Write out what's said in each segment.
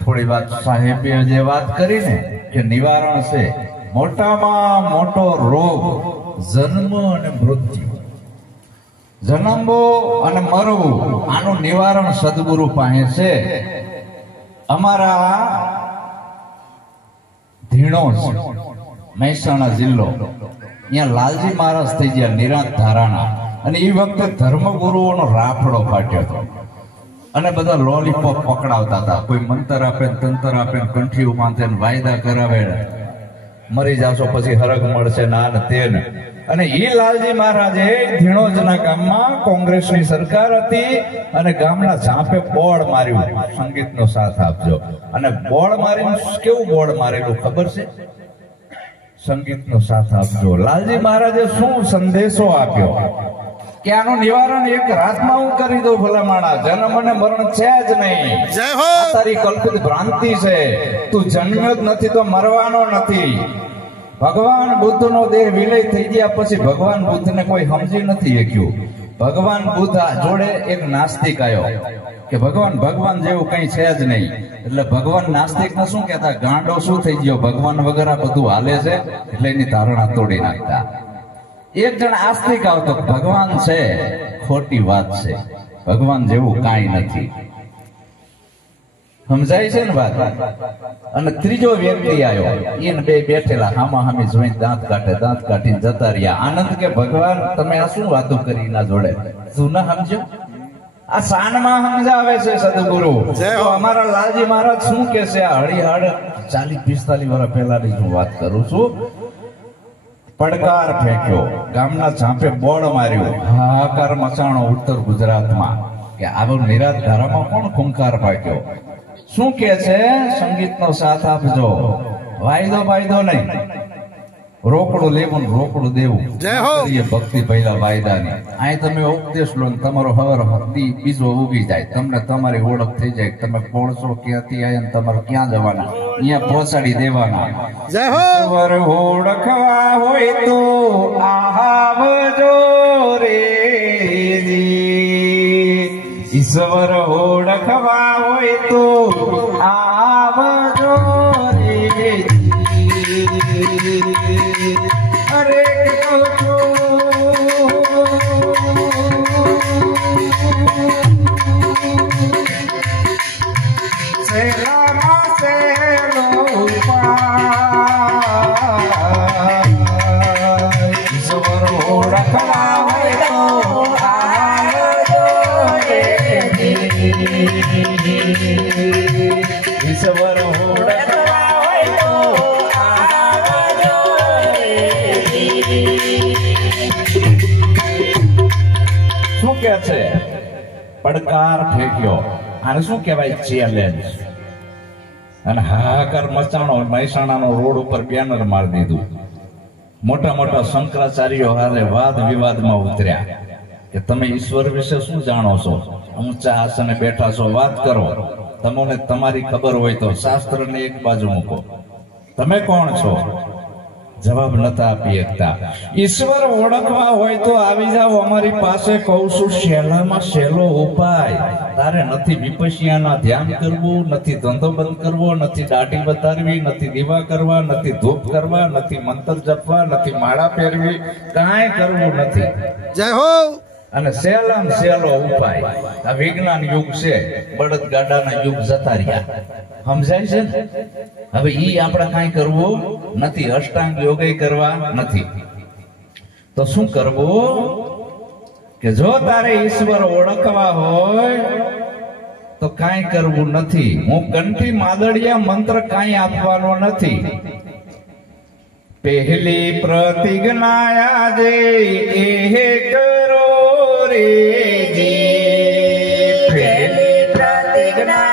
થોડી વાત સાહેબે જે વાત કરી ને કે નિવારણ છે મોટામાં મોટો રોગ જન્મ અને મૃત્યુ, જન્મવો અને મરવું, આનું નિવારણ સદગુરુ પાસે છે. અમારા ધીણોજ મહેસાણા જિલ્લો, અહીંયા લાલજી મહારાજ થઈ ગયા નિરાંત ધારાના, અને એ વખતે ધર્મગુરુઓનો રાફડો ફાટ્યો હતો અને બધા લોલીપોપ પકડાવતા હતા. કોઈ મંતર આપે, તંતર આપે, કંઠીઓ બાંધે, વાયદા કરાવે, મરી જાશો પછી હરગ મળશે ના ને તે ને. અને એ લાલજી મહારાજે ધીણોજના ગામમાં કોંગ્રેસની સરકાર હતી અને ગામના ઝાંપે બોર્ડ માર્યું, સંગીતનો સાથ આપજો. અને બોર્ડ મારીને કેવું બોર્ડ મારેલું ખબર છે? સંગીતનો સાથ આપજો. લાલજી મહારાજે શું સંદેશો આપ્યો કે આનું નિવારણ એક રાતમાં હું કરી દઉં. ભલામાણા જન્મ અને મરણ છે જ નહીં. જય હો. તારી કલ્પિત ભ્રાંતિ છે. તું જન્મ્યો જ નથી તો મરવાનો નથી. ભગવાન બુદ્ધનો દેહ વિલય થઈ ગયા પછી ભગવાન બુદ્ધને કોઈ સમજી નથી શક્યું. ભગવાન બુદ્ધ જોડે એક નાસ્તિક આવ્યો કે ભગવાન જેવું કઈ છે જ નહીં. એટલે ભગવાન નાસ્તિકને શું કહેતા, ગાંડો શું થઈ ગયો, ભગવાન વગર આ બધું હાલે છે. એટલે એની ધારણા તોડી નાખતા. એક જણ આસ્તિક આવતો, ભગવાન છે, ખોટી વાત છે, ભગવાન જેવું કાંઈ નથી. સમજાય છે ને વાત? અને ત્રીજો વ્યક્તિ આવ્યો, એને બે બેઠેલા હામા હામી જોઈ દાંત કાઢીને જતા રહ્યા. આનંદ કે ભગવાન તમે આ શું વાતો કરી ના જોડે, તું ના સમજો? આ સાનમાં સમજાવે છે સદગુરુ. તો અમારા લાલજી મહારાજ શું કે છે, આ હળીહળ 40-45 વર્ષ પહેલાની હું વાત કરું છું. પડકાર ફેંક્યો, ગામના ઝાંપે બોર્ડ માર્યું, હાહાકાર મચાણો ઉત્તર ગુજરાતમાં કે આવું નિરાંત ધારામાં કોણ ખૂંખાર પાક્યો. શું કે છે, સંગીતનો સાથ આપજો, વાયદો નહીં, રોકડું લેવું ને રોકડું દેવું. ભક્તિ પહેલા વાયદાની. અહીં તમે ઉપદેશ લો ને તમારો હવર હકતી બીજો ઉગી જાય, તમને તમારી ઓળખ થઈ જાય, તમે કોણ છો, ક્યાંથી આવ્યા ને તમારે ક્યાં જવાના, અહીંયા પહોંચાડી દેવાના. ઈશ્વર ઓળખવા હોય તો આવજો રે, ઈશ્વર ઓળખવા હોય તો આવજો રે. અરે સેલામાં સેલો ઈશ્વર ઓળખવા હોય તો આવજો રે, ઈશ્વર ઓળખવા હોય તો આવજો રે. શું કે છે? પડકાર ફેંક્યો. આને શું કહેવાય? ચેલેન્જ. અને હાહાકાર મચાણો. મહેસાણાનો રોડ ઉપર બેનર મારી દીધું. મોટા મોટા શંકરાચાર્યો હારે વાદ વિવાદમાં ઉતર્યા કે તમે ઈશ્વર વિશે શું જાણો છો, ઊંચા આસને બેઠા છો, વાત કરો. તમને તમારી ખબર હોય તો શાસ્ત્રને એક બાજુ મૂકો, તમે કોણ છો? જવાબ નતા આપી શકતા. ઈશ્વર ઓળખવા હોય તો આવી જાઓ અમારી પાસે. કહું છું સહેલામાં સહેલો ઉપાય. તારે નથી વિપસ્યાના ધ્યાન કરવું, નથી ધંધો બંધ કરવો, નથી દાઢી વધારવી, નથી દીવા કરવા, નથી ધૂપ કરવા, નથી મંત્ર જપવા, નથી માળા પહેરવી, કાંઈ કરવું નથી. જય હો. અને સહેલામાં સહેલો ઉપાય. આ વિજ્ઞાન યુગ છે, બળદ ગાડાના યુગ જતા રહ્યા. સમજાય છે ને? હવે ઈ આપણે કાંઈ કરવું નથી, અષ્ટાંગ યોગ કરવા નથી. તો શું કરવું કે જો તારે ઈશ્વર ઓળખવા હોય તો કાંઈ કરવું નથી. હું કંઠી માદળિયા મંત્ર કાંઈ આપવાનો નથી. પહેલી પ્રતિજ્ઞા જે એ કરો રે જી, પહેલી પ્રતિજ્ઞા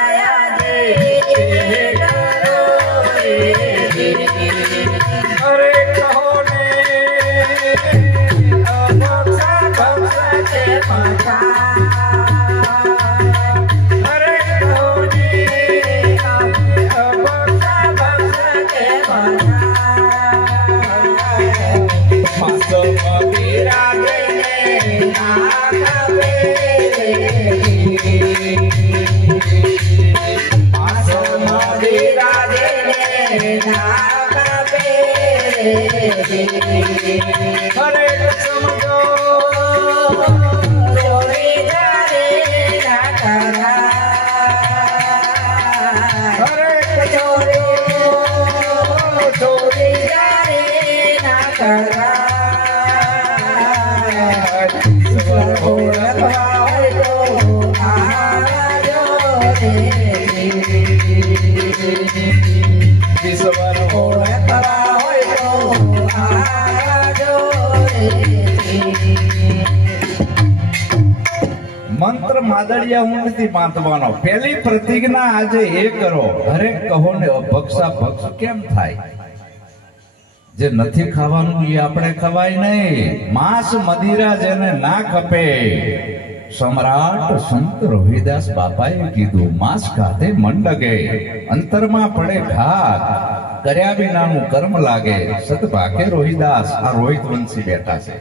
Masa અરે સમજો મંત્ર માદળિયા હું નથી બાંધવાનો. પેલી પ્રતિજ્ઞા આજે એ કરો, હરેક કહો ને અભક્ષા ભક્ષ કેમ થાય? જે નથી ખાવાનું એ આપણે ખવાય નહીં. માંસ મદિરા જેને ના ખપે, સમ્રાટ સંત રોહિદાસ બાપાએ કીધું, માંસ ખાતે મન લગે, અંતરમાં પડે ઘાત, કર્યા વિનાનું કર્મ લાગે. સદભાગે રોહિદાસ. આ રોહિત વંશી બેઠા છે,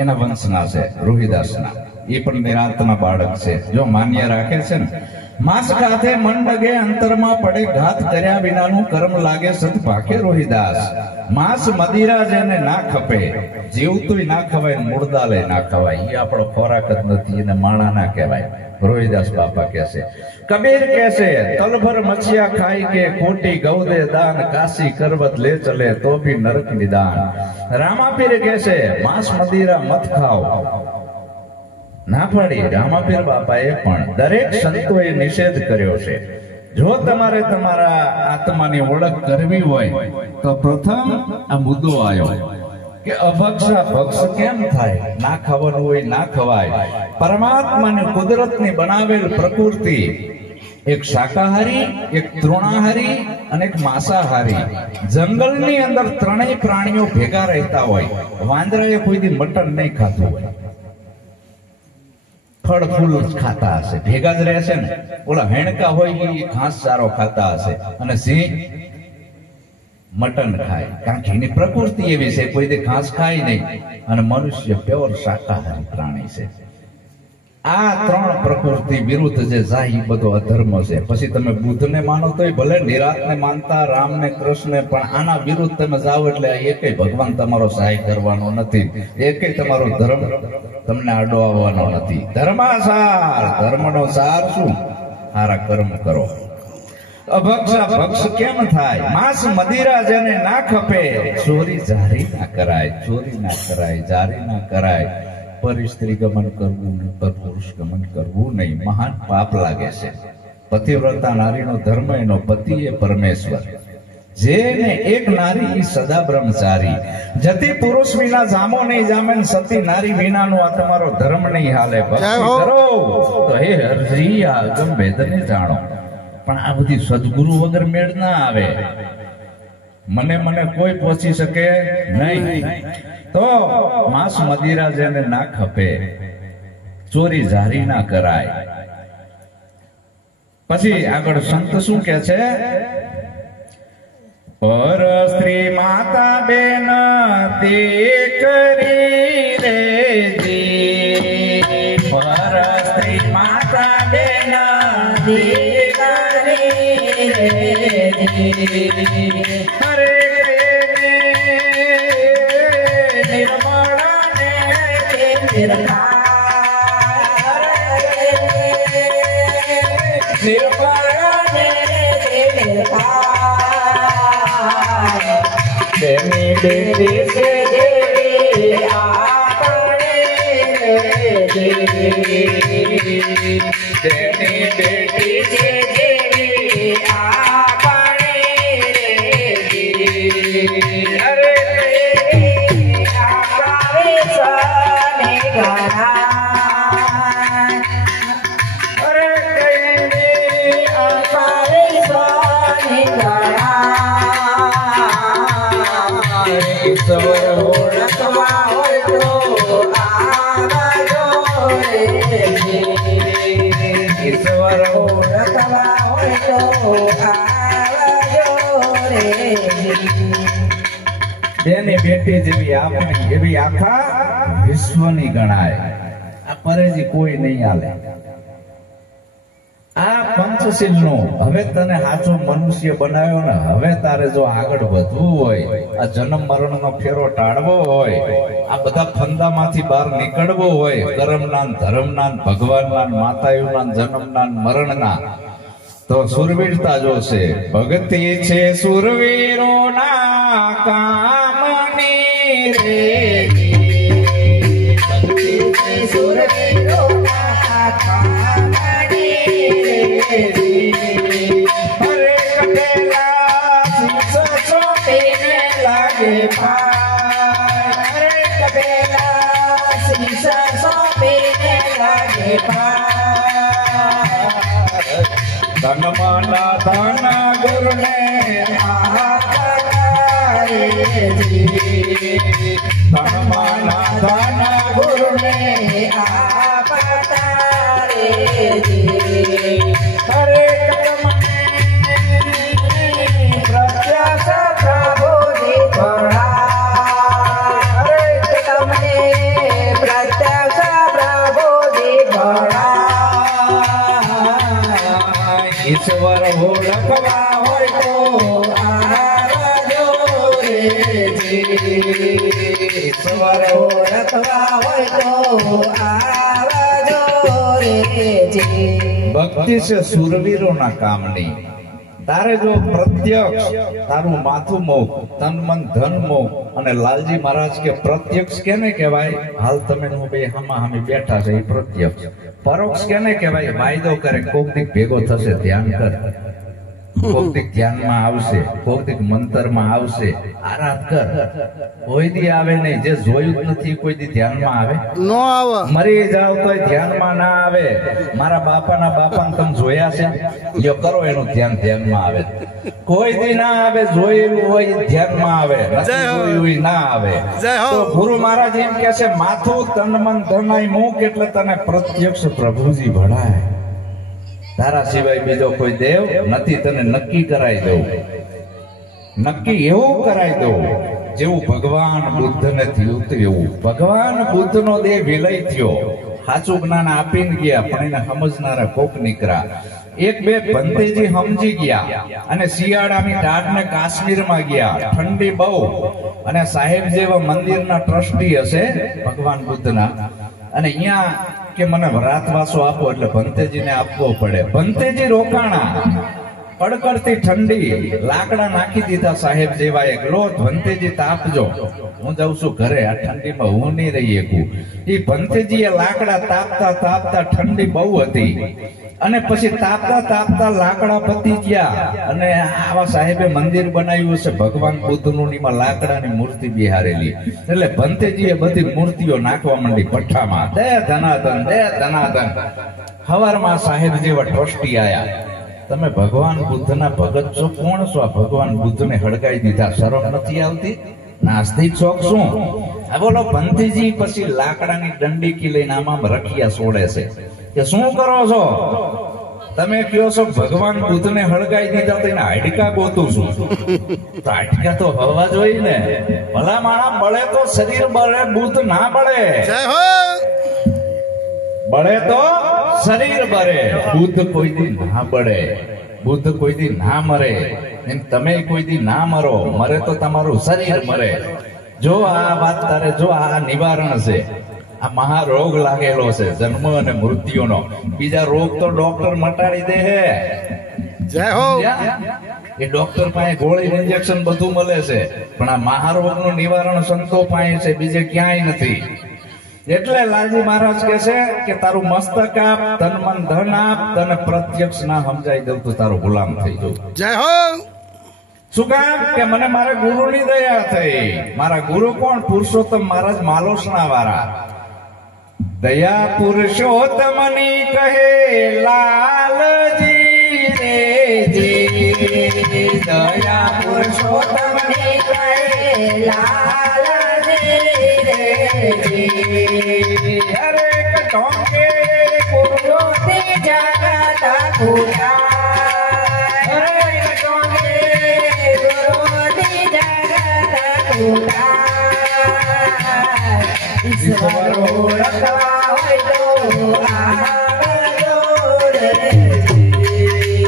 એના વંશના છે, રોહિદાસના. એ પણ નિરાંતના બાળક છે. જો માન્ય રાખે છે ને, માંસ ખાતે મન લગે, અંતરમાં પડે ઘાત, કર્યા વિનાનું કર્મ લાગે. સદભાગે રોહિદાસ. માંસ મદિરા જેને ના ખપે, જીવતું ના ખવાય, મુર્દાલે ના ખવાય. એ આપણો ખોરાક જ નથી, એને માણા ના કહેવાય. રોહિદાસ બાપા કહેશે. કબીર કહેશે, તલભર મચ્છિયા ખાઈ કે ખોટી ગૌદે દાન, કાશી કરવત લે ચલે તો ભી નરક નિદાન. રામાપીર કહેશે, માંસ મદિરા મત ખાઓ. ના પાડી રામાપીર બાપાએ પણ. દરેક સંતોએ નિષેધ કર્યો છે. જો તમારે તમારા આત્માની ઓળખ કરવી હોય તો પ્રથમ આ મુદ્દો આવ્યો કે અભક્ષા ભક્ષ કેમ થાય? ના ખાવાનું હોય ના ખવાય. પરમાત્માની કુદરતની બનાવેલ પ્રકૃતિ એક શાકાહારી, એક તૃણાહારી અને એક માંસાહારી. જંગલની અંદર ત્રણેય પ્રાણીઓ ભેગા રહેતા હોય. વાંદરાએ કોઈ દી મટન નહીં ખાતું હોય, ફળ ફૂલ ખાતા હશે, ભેગા જ રહેશે ને. ઓલા હેણકા હોય એ ઘાસ ચારો ખાતા હશે, અને સિંહ મટન ખાય, કારણ કે એની પ્રકૃતિ એવી છે, કોઈ દે ઘાસ ખાય નહીં. અને મનુષ્ય પ્યોર શાકાહારી પ્રાણી છે. આ ત્રણ પ્રકૃતિ વિરુદ્ધ જે જાય એ બધો અધર્મ છે. પછી તમે બુદ્ધને માનો તોય ભલે, નિરાતને માનતા, રામને, કૃષ્ણને, પણ આના વિરુદ્ધ તમે જાઓ એટલે એકેય ભગવાન તમારો સહાય કરવાનો નથી, એકેય તમારો ધર્મ તમને આડો આવવાનો નથી. ધર્માસાર, ધર્મનો સાર શું? સારા કર્મ કરો. અભક્ષા ભક્ષ કેમ થાય? માંસ મદિરા જેને ના ખપે, ચોરી જારી ના કરાય, ચોરી ના કરાય, જારી ના કરાય. પર સ્ત્રી ગમન કરવું, પર પુરુષ ગમન કરવું નહીં, મહાન પાપ લાગે છે. પતિવ્રતા નારીનો ધર્મ, એનો પતિ એ પરમેશ્વર. જેને એક નારી સદા બ્રહ્મચારી, જતી પુરુષ વિના જામો નહીં જામે, સતી નારી વિનાનો આ તમારો ધર્મ નહીં હાલે. ભક્તિ કરો તો હે હરજી આ અગમ વેદને જાણો. પણ આ બધી સદગુરુ વગર મેળ ના આવે. મને કોઈ પહોંચી શકે નહીં. તો માંસ મદિરા જેને ના ખપે, ચોરી જારી ના કરાય. પછી આગળ સંત શું કે છે? પર સ્ત્રી માતા બેન દીકરી રે જી, પર સ્ત્રી માતા બેન દીકરી રે જી. હરે નિર્મળા ને નિર્મળા તેની બેટી છે દેવી આપણે દેવી, તેની બેટી છે દેવી આપણે દેવી. અરે આપણે સાને ગાય, અરે કઈ આપણે સાને ગાય. ઈશ્વર ઓળખવા હોય તો આવજો રે, ઈશ્વર ઓળખવા હોય તો આવજો રે. તેની બેટી જેવી આપણી એવી આખા વિશ્વની ગણાય. આ પરેજી કોઈ નહીં હાલે. આ પંચ પાંચશીલ નું હવે તને સાચો મનુષ્ય બનાવ્યો ને હવે તારે જો આગળ વધવું હોય, આ જન્મ મરણ નો ફેરો ટાળવો હોય, આ બધા ફંદામાંથી બહાર નીકળવો હોય, કર્મના ધર્મના ભગવાનના માતાઓના જન્મના મરણના, તો સુરવીરતા જોશે. ભક્તિ છે સુરવીરોના કામની રે, ભક્તિ છે સુરવીરોના કામની રે. અરે કપેલા શીશ ચોટીને લાગે પાય, અરે કપેલા શીશ ચોટીને લાગે પાય. ધન માના ધન ગુરુને આકારે જી, ધન માના ધન ગુરુને આકારે જી. હરે તમને પ્રત્યક્ષ પ્રભુજી ભળા, હરે તમને પ્રત્યક્ષ પ્રભુજી ભળા. ઈશ્વર ઓળખવા હોય તો આવજો રે જી, ઈશ્વર ઓળખવા હોય તો આવજો રે જી. ભક્તિ છે સુરવીરોના કામની. તારે જો પ્રત્યક્ષ તારું માથું મોક, તન મન ધન મોક, અને લાલજી મહારાજ કે પ્રત્યક્ષ કેને કહેવાય? હાલ તમે નું બે હામા હામી બેઠા છે એ પ્રત્યક્ષ. પરોક્ષ કેને કહેવાય? વાયદો કરે, કોક દીક ભેગો થશે, ધ્યાન કર, કોક દીક ધ્યાનમાં આવશે, કોક દીક મંતરમાં આવશે, આરાધ કર. કોઈ દી આવે નહીં, જે જોયું જ નથી કોઈ દી ધ્યાનમાં આવે નો આવે. મરી જાવ તો ધ્યાનમાં ના આવે. મારા બાપાના બાપાને તમે જોયા છે? યો કરો એનું ધ્યાન, ધ્યાનમાં આવે. કોઈ દી ના આવે, જોયેલું હોય ધ્યાનમાં આવે, જોયું ના આવે. તો ગુરુ મહારાજ એમ કે છે માથું તન મન ધનાઈ મૂક એટલે તને પ્રત્યક્ષ પ્રભુજી ભળાય. તારા સિવાય બીજો કોઈ દેવ નથી. તને નક્કી કરાઈ દઉં, નક્કી એવું કરાઈ દઉં જેવું ભગવાન બુદ્ધ ને થયું એવું. ભગવાન બુદ્ધ નો દેહ વિલય થયો, સાચું જ્ઞાન આપીને ગયા, પણ એને સમજનારા કોક નીકળ્યા. એક બે ભંતેજી સમજી ગયા અને શિયાળાની ટાઢને કાશ્મીરમાં ગયા, ઠંડી બહુ, અને સાહેબ જેવા મંદિરના ટ્રસ્ટી હશે ભગવાન બુદ્ધના, અને અહીંયા કે મને રાતવાસો આપો એટલે ભંતેજીને આપવો પડે. ભંતેજી રોકાણા, કડકડતી ઠંડી, લાકડા નાખી દીધા સાહેબ જેવા એક, લો ભંતેજી તાપજો, હું જાઉં છું ઘરે, આ ઠંડીમાં હું નહીં રહી શકું. એ ભંતેજીએ લાકડા તાપતા તાપતા, ઠંડી બહુ હતી, અને પછી તાપતા તાપતા લાકડા પતી ગયા, અને આવા સાહેબે મંદિર બનાવ્યું છે ભગવાન બુદ્ધનું, એમાં લાકડાની મૂર્તિ બિહારેલી. એટલે ભંતેજીએ બધી મૂર્તિઓ નાખવા માંડી ભઠ્ઠામાં, દે ધનાધન, દે ધનાધન. સવારમાં સાહેબ જેવા ટ્રસ્ટી આયા, તમે ભગવાન બુદ્ધના ભગત છો? કોણ છો? આ ભગવાન બુદ્ધને હળગાઈ દીધા, શરમ નથી આવતી? નાસ્તિક શોખ શું? આ બોલો ભંતેજી પછી લાકડાની દંડીકી લઈને આમાં રખિયા છોડે છે કે શું કરો છો તમે? કયો છો ભગવાન બુદ્ધને હળગાઈ દીધા, તો એને હાડકા ગોતું છું. તો હાડકા તો હવા જોઈએ ને. ભલા માણા બળે તો શરીર બળે, બુદ્ધ ના બળે. બળે તો શરીર બળે, બુદ્ધ કોઈ દી ના બળે, બુદ્ધ કોઈ દી ના મરે. તમે કોઈ દી ના મરો, મરે તો તમારું શરીર મરે. જો આ વાત તારે, જો આ નિવારણ છે. આ મહારોગ લાગેલો છે જન્મ અને મૃત્યુનો. બીજા રોગ તો ડોક્ટર મટાડી દે હે. જય હો. એ ડોક્ટર પાસે ગોળી ઇન્જેક્શન બધું મળે છે, પણ આ મહારોગ નું નિવારણ સંતો પાસે છે, બીજે ક્યાંય નથી. એટલે લાલજી મહારાજ કે છે કે તારું મસ્તક આપ, તન મન ધન આપ, તને પ્રત્યક્ષ ના સમજાઈ દઉં તો તારો ગુલામ થઈ જવું. જય હો. શું કામ? કે મને મારા ગુરુની દયા થઈ. મારા ગુરુ કોણ? પુરુષોત્તમ મહારાજ માલોસણા વાળા. દયા પુરુષોત્તમની કહે લાલજી રે જી, દયા પુરુષોત્તમની કહે લાલજી રે જી. અરે કટોકે પુરુષોથી જગત પૂજા, અરે કટોકે પુરુષોથી જગત પૂજા. ઈશ્વર ઓળખવા હોય તો આવજો રે જી.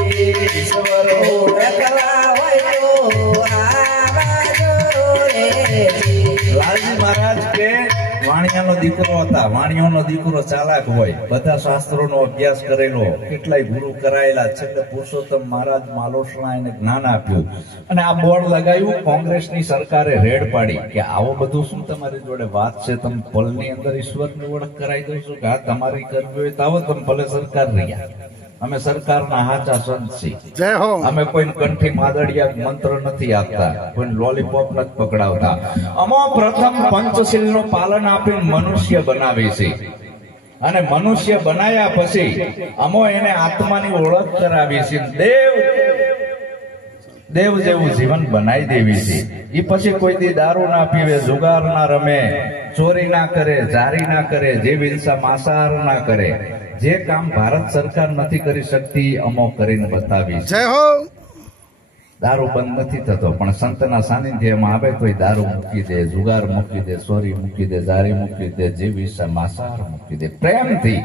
વાણિયાનો દીકરો હતા. વાણિયાનો દીકરો ચાલાક હોય, બધા શાસ્ત્રોનો અભ્યાસ કરેલો, કેટલાય ગુરુ કરાયેલા, છેલ્લે પુરુષોત્તમ મહારાજ માલોસણા એને જ્ઞાન આપ્યું અને આ બોર્ડ લગાવ્યું. કોંગ્રેસની સરકારે રેડ પાડી કે આવો બધું શું તમારી જોડે વાત છે, તમે પલની અંદર ઈશ્વરની ઓળખ કરાવી દઉં છું કે આ તમારી કરવી હોય તો આવો, તમે ભલે સરકાર રહ્યા, અમે સરકારના હાચા સંત છીએ. અમે કોઈ કંઠી માદડિયા મંત્ર નથી આપતા, કોઈ લોલીપોપ નથી પકડાવતા. અમો પ્રથમ પંચશીલ નું પાલન આપીને મનુષ્ય બનાવે છે અને મનુષ્ય બનાયા પછી અમો એને આત્માની ઓળખ કરાવી છે. દેવ જેવું જીવન બનાવી દેવી છે. એ પછી કોઈ દી દારૂ ના પીવે, જુગાર ના રમે, ચોરી ના કરે, જારી ના કરે, જે હિંસા માંસાહાર ના કરે. જે કામ ભારત સરકાર નથી કરી શકતી અમો કરીને બતાવી. જય હો. દારૂ બંધ નથી થતો, પણ સંતના સાનિધ્યમાં આવે તો દારૂ મૂકી દે, જુગાર મૂકી દે, ચોરી મૂકી દે, જારી મૂકી દે, જે વિષય માંસાહાર મૂકી દે પ્રેમથી.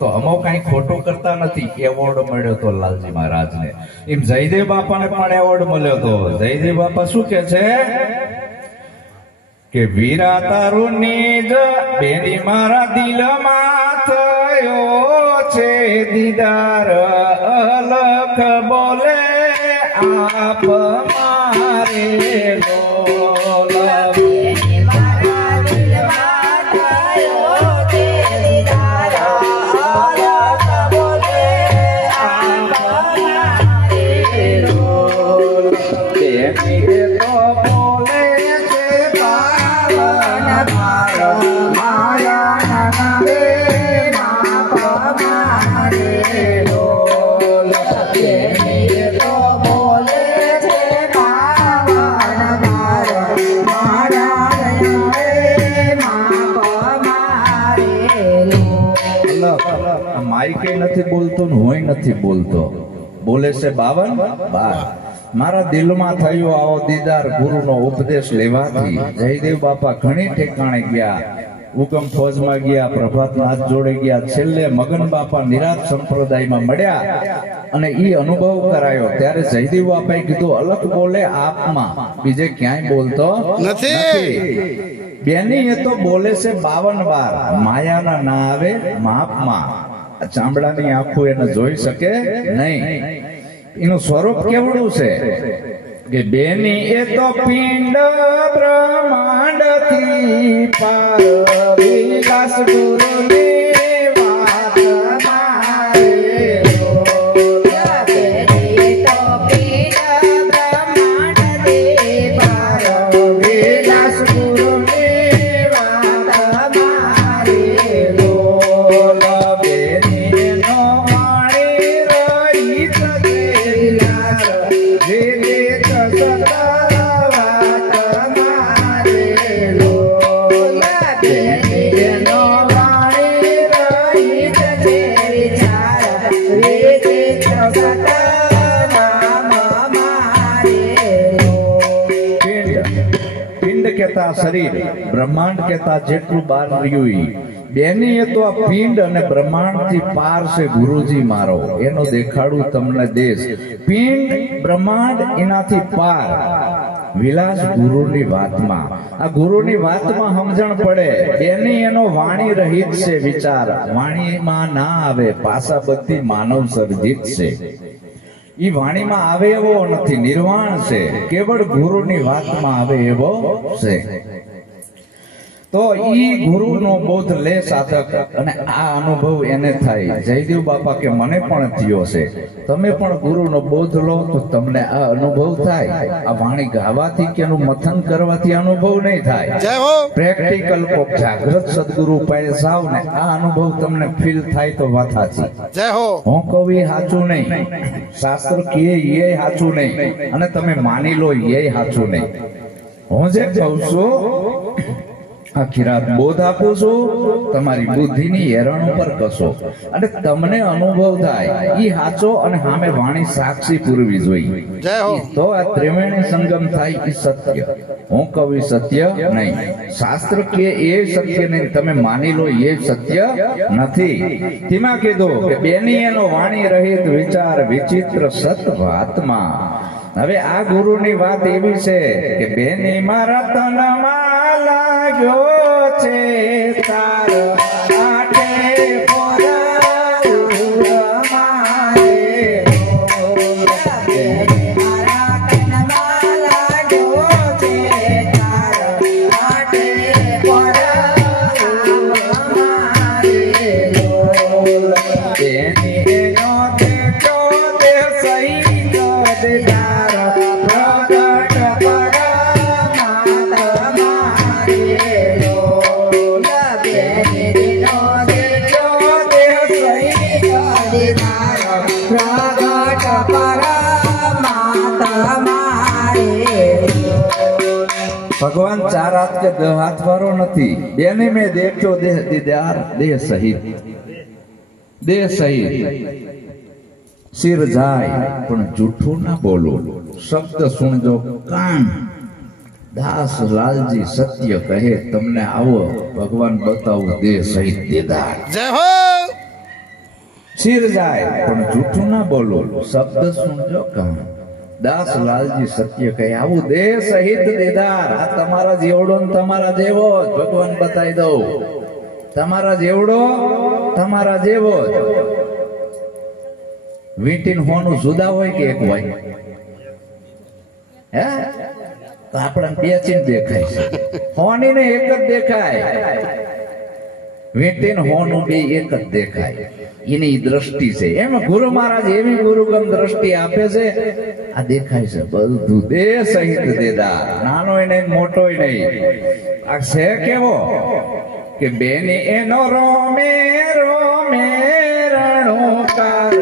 તો અમો કઈ ખોટું કરતા નથી. એવોર્ડ મળ્યો તો લાલજી મહારાજને, એમ જયદેવ બાપાને પણ એવોર્ડ મળ્યો તો. જયદેવ બાપા શું કે છે કે વીરા તારું નિજ બેની મારા દિલમાં થયો છે દીદાર, અલખ બોલે આપ મારે બોલ. બેની મારા દિલમાં થયો છે દીદાર, અલખ બોલે આપ મારે બોલ. બેની તો બોલે છે પાવન મારો માયા નવે માપ મારે બોલ. બેની તો બોલે છે પાવન મારો માયા નવે માપ મારે બોલ. માઈકે નથી બોલતો ને હું નથી બોલતો, બોલે છે 52 મારા દિલમાં થયો આવો દીદાર, ગુરુનો ઉપદેશ લેવાથી. જયદેવ બાપા ઘણી ઠેકાણે ગયા, ઉગમ ફોજમાં ગયા, પ્રભાતનાથ જોડે ગયા, છેલ્લે મગન બાપા નિરાત સંપ્રદાયમાં મળ્યા અને ઈ અનુભવ કરાયો. ત્યારે જયદેવ બાપાએ કીધું અલગ બોલે આપમાં, બીજે ક્યાંય બોલતો નથી. બેની એ તો બોલે છે 52 વાર, માયાના ના આવે માપમાં. ચામડાની આંખો એને જોઈ શકે નહીં. એનું સ્વરૂપ કેવડું છે કે બેની એ તો પિંડ બ્રહ્માંડ થી પાર, વિલાસ ગુરુની વાત મારે બોલ. બેની તો પિંડ બ્રહ્માંડ થી પાર, વિલાસ ગુરુની વાત મારે બોલ. બેની નો વાણી રહી શરીર બ્રહ્માંડ કેતા જેટલું બાર રહ્યું. બેની એ તો આ પિંડ અને બ્રહ્માંડ થી પાર છે ગુરુજી મારો, એનો દેખાડું તમને દેશ. પિંડ બ્રહ્માંડ એનાથી પાર, વિલાસ ગુરુની વાતમાં. આ ગુરુની વાતમાં સમજણ પડે. બેની એનો વાણી રહિત છે વિચાર, વાણીમાં ના આવે, ભાષા બધી માનવ સર્જિત છે. ઈ વાણીમાં આવે એવો નથી, નિર્વાણ છે, કેવળ ગુરુની વાતમાં આવે એવો છે. તો ઈ ગુરુનો બોધ લે સાધક અને આ અનુભવ એને થાય. જયદેવ બાપા કે મને પણ થયો છે, તમે પણ ગુરુનો બોધ લો તો તમને આ અનુભવ થાય. આ વાણી ગાવાથી કે એનું મથન કરવાથી અનુભવ નહીં થાય. પ્રેક્ટિકલ કોક જાગૃત સદગુરુ પાસે જાવ ને આ અનુભવ તમને ફીલ થાય તો વાત સાચી. હું કહું એ સાચું નહીં, શાસ્ત્ર કે એ સાચું નહીં અને તમે માની લો એ સાચું નહીં. હું જે કહું છું આખી રાત બોધ આપું છું, તમારી બુદ્ધિની હેરણ ઉપર કશો અને તમને અનુભવ થાય ઈ સાચો અને સામે વાણી સાક્ષી પૂરવી જોઈએ. તો આ ત્રિવેણી સંગમ થાય ઈ સત્ય. હું કહું સત્ય નહીં, શાસ્ત્ર કે એ સત્ય નહીં, તમે માની લો એ સત્ય નથી. તેમાં કીધું કે બેની એનો વાણી રહિત વિચાર વિચિત્ર સત વાતમાં. હવે આ ગુરુની વાત એવી છે કે બેની મારા તનમાં લાગ્યો છે તારો આટે ભગવાન 4 હાથ કે 10 હાથ વાળો નથી. બેને મેં દેખ્યો દેહ દીદાર દેહ સહિત. દેહ સહિત સિર જાય પણ જૂઠું ના બોલો. શબ્દ સુણજો કાન. દાસ લાલજી સત્ય કહે તમને આવો ભગવાન બતાવું દેહ સહિત દીદાર. જય હો. સિર જાય પણ જૂઠું ના બોલો. શબ્દ સુણજો કાન. દાસ લાલજી સત્ય કહે આવું દેહ સહિત દીદાર. આ તમારા જેવડો ને તમારા જેવો જ ભગવાન બતાવી દઉં. તમારા જેવડો તમારા જેવો જ. વીંટીને હોનું જુદા હોય કે એક હોય? હે તો આપણને બે ચીજ દેખાય છે. હોની ને એક જ દેખાય. વીંટીને હોનું બે એક જ દેખાય. એની દ્રષ્ટિ છે. એમાં ગુરુ મહારાજ એવી ગુરુગમ દ્રષ્ટિ આપે છે. આ દેખાય છે બધું દેહ સહિત દીદાર. નાનો નહીં મોટો નહીં. આ છે કેવો કે બેની એનો રોમે રોમે રણુકાર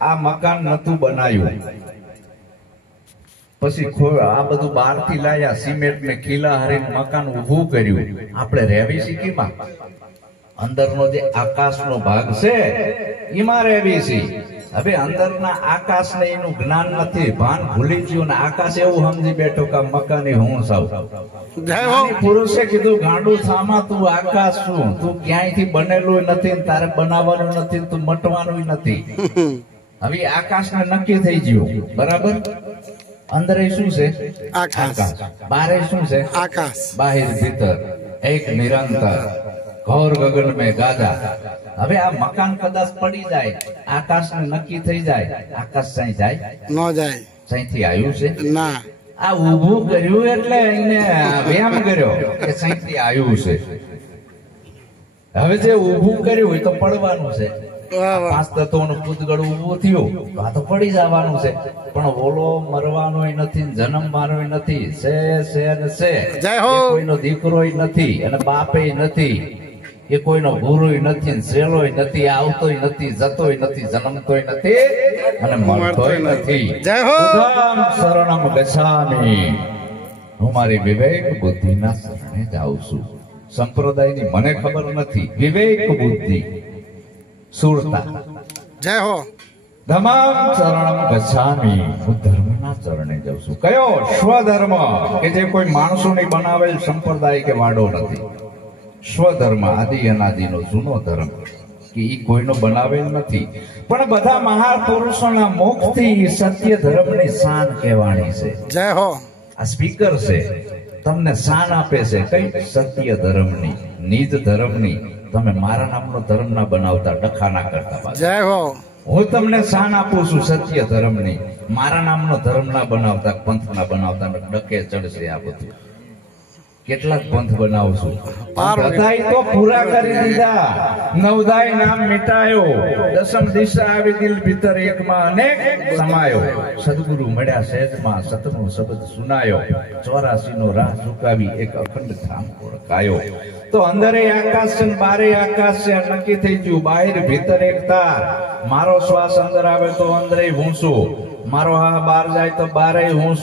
આ મકાન નતું બનાવ્યું પછી આ બધું બહાર થી લાયા સિમેન્ટ ને ખીલા હરીને મકાન ઉભું કર્યું. આપણે રહેવી શીખીમાં અંદરનો જે આકાશનો ભાગ છે એમાં રહેવી છે. હવે અંદરના આકાશ ને એનું જ્ઞાન નથી. ભાન ભૂલી ગયું ને આકાશ એવું સમજી બેઠો કે મકાની હું સાવ. પુરુષે કીધું ગાંડું થામા તું આકાશ શું? તું ક્યાંયથી બનેલું નથી, તારે બનાવવાનું નથી, તું મટવાનું નથી. હવે આકાશ ને નક્કી થઈ ગયું બરાબર. અંદર શું છે? આકાશ. બારે શું છે? આકાશ. બહાર ભીતર એક નિરંતર ઘોર ગગન મેં ગાધા. હવે આ મકાન કદાચ પડી જાય, આકાશ ને નક્કી થઈ જાય, આકાશ સાઈ જાય ન જાય? સાઈ થી આવ્યું છે ના. આ ઉભું કર્યું એટલે એને વ્યાયામ કર્યો કે સાઈ થી આવ્યું છે. હવે જે ઉભું કર્યું એ તો પડવાનું છે. 5 તત્વોનું પૂતગળ ઉભું થયું આ તો પડી જવાનું છે. પણ ઓલો મરવાનો નથી, જન્મવાનો નથી. કોઈનો દીકરો નથી અને બાપે નથી. એ કોઈનો ગુરુ નથી, શ્રેલો નથી, આવતો નથી, જતો નથી, જન્મતો નથી અને મરતો નથી. શરણમ ગચ્છામિ. હું મારી વિવેક બુદ્ધિના શરણે જાઉં છું. સંપ્રદાયની મને ખબર નથી. વિવેક બુદ્ધિ સુરતા. જય હો. ધમ્મં શરણમ ગચ્છામિ. હું ધર્મના ચરણે જાઉં છું. કયો? સ્વધર્મ કે જે કોઈ માણસોની બનાવેલ સંપ્રદાય કે વાડો નથી. સ્વધર્મ આદિ અનાદિનો જૂનો ધર્મ કે ઈ કોઈનો બનાવેલ નથી. પણ બધા મહાપુરુષોના મુખથી સત્ય ધર્મની શાન કહેવાની છે. જય હો. આ સ્પીકર છે તમને શાન આપે છે. કઈ? સત્ય ધર્મની, નિજ ધર્મની. તમે મારા નામનો ધર્મ ના બનાવતા, ડખા ના કરતા. જય હો. હું તમને શાન આપું છું સત્ય ધર્મની. મારા નામનો ધર્મ ના બનાવતા, પંથ ના બનાવતા. ડકે ચડશે આ બધું. કેટલાક પંથ બનાવું છું બધાય તો પૂરા કરી દીધા નવદાય નામ મિટાયો દસમ દિશા આવી દિલ ભીતર એકમાં અનેક સમાયો સદગુરુ મળ્યા સહેજમાં સતનો શબ્દ સુનાયો 84 નો રાહ ઝુકાવી એક અખંડ ધામ ઓળખાયો તો અંદરે આકાશ છે બારે આકાશ છે નક્કી થઈ ગયું બહાર ભીતર એક તાર મારો શ્વાસ અંદર આવે તો અંદરે હું મારો હા બહાર જાય તો બારે હું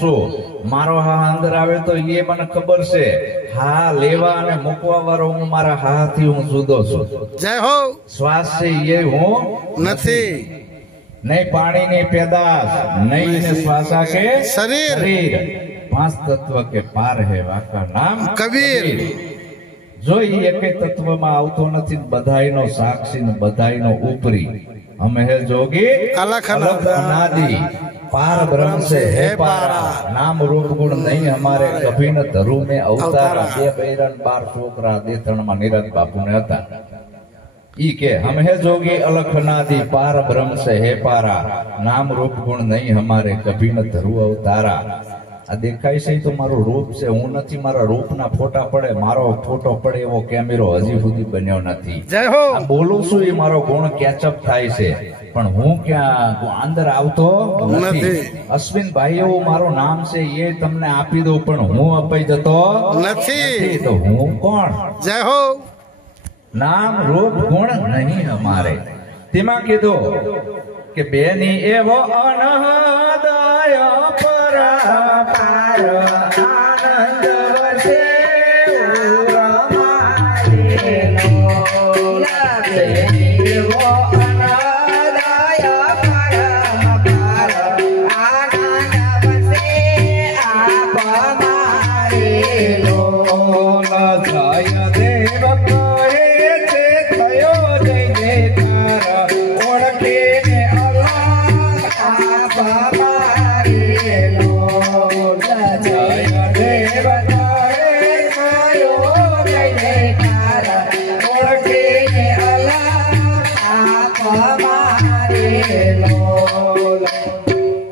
મારો હા અંદર આવે તો એ મને ખબર છે હા લેવા અને મૂકવા વાળો હું મારા હાથી હું જુદો છું જય હો શ્વાસ છે એ હું નથી નહીં પાણી ની પેદાશ નહીં ને શ્વાસા કે શરીર 5 તત્વ કે પાર હે વાકા નામ કબીર જો એ એક તત્વમાં આવતો નથી બધાયનો સાક્ષી ને બધાયનો ઉપરી અમે હે જોગી અલખ અનાદિ पार ब्रह्म से है पारा नाम रूप गुण नहीं हमारे कभी न धरू में अवतारा ये बैरन 12 छोकरा देथण में निरत बापू ने हता ई के हम है जोगी अलख नादि पार ब्रह्म से है पारा नाम रूप गुण नहीं हमारे कभी न धरू अवतारा आ देखाय છે તો મારું રૂપ છે હું નથી મારા રૂપના ફોટા પડે મારો ફોટો પડે એવો કેમેરો હજી સુધી બન્યો નથી જય હો બોલું છું એ મારો ગુણ કેચઅપ થાય છે પણ હું ક્યાં અંદર આવતો નથી અશ્વિન ભાઈ એવું મારું નામ છે એ તમને આપી દઉં પણ હું અપાઈ જતો નથી તો હું કોણ જય હો નામ રૂપ ગુણ નહીં અમારે તેમાં કીધું કે બેની એવો અનહદય પરપાર આનંદ વસે એવો અનહદય પરપાર આનંદ વસે આપ મારેલો જય દેવ કહે છે થયો જય જયકાર ઓળખીને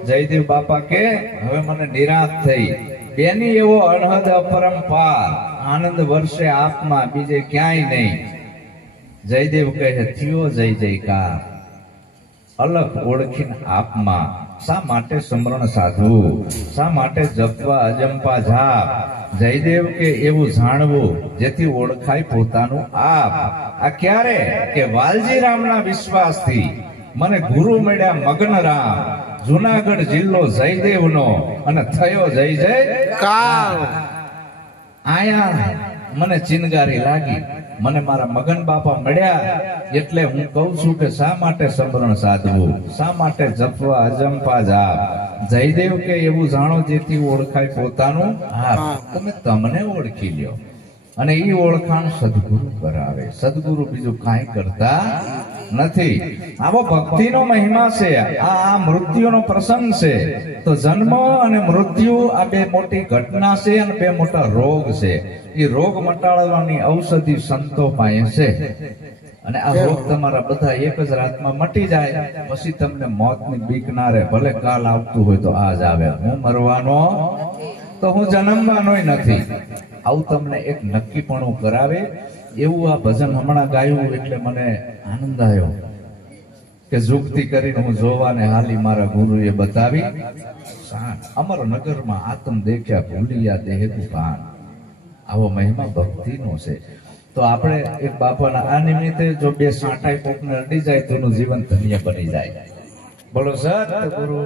જયદેવ બાપા કે હવે મને નિરાશ થઈ બેની એવો અનહદ અપરંપાર આનંદ વર્ષે આપમાં બીજે ક્યાંય નહીં જયદેવ કહે થયો જય જયકાર અલગ ઓળખીને આપમાં શા માટે સમરણ સાધવું શા માટે જપવા અજંપા જાપ જયદેવ કે એવું જાણવું જેથી ઓળખાય પોતાનું આપ આ ક્યારે કે વાલજી રામના વિશ્વાસથી મને ગુરુ મળ્યા મગ્ન રામ જુનાગઢ જિલ્લો જયદેવનો અને થયો જય જયકાર આયા મને ચિનગારી લાગી મને મારા મગન બાપા મળ્યા એટલે હું કહું છું કે શા માટે સમરણ સાધવું શા માટે જપવા અજંપા જાપ જયદેવ કે એવું જાણો જેથી ઓળખાય પોતાનું આપ તમે તમને ઓળખી લ્યો અને એ ઓળખાણ સદગુરુ કરાવે સદગુરુ બીજું કાંઈ કરતા નથી આવો ભક્તિનો મહિમા છે આ મૃત્યુનો પ્રસંગ છે તો જન્મ અને મૃત્યુ આ બે મોટી ઘટના છે અને બે મોટા રોગ છે એ રોગ મટાડવાની ઔષધિ સંતો પાસે છે અને આ રોગ તમારા બધા એક જ રાતમાં મટી જાય પછી તમને મોતની બીક ના રહે ભલે કાલ આવતું હોય તો આજ આવે હું મરવાનો તો હું જન્મવાનોય નથી આવું તમને એક નક્કીપણું કરાવે એવું આ ભજન હમણાં ગાયું એટલે મને આનંદ આવ્યો કે જુગતી કરીને હું જોવાને હાલી મારા ગુરુએ બતાવી અમર નગરમાં આત્મ દેખ્યા ભૂલિયા દેહનું ભાન આવો મહિમા ભક્તિનો છે તો આપણે એક બાપાના આ નિમિત્તે જો બે સાંટાઈ કોકને અડી જાય તો એનું જીવન ધન્ય બની જાય બોલો સત ગુરુ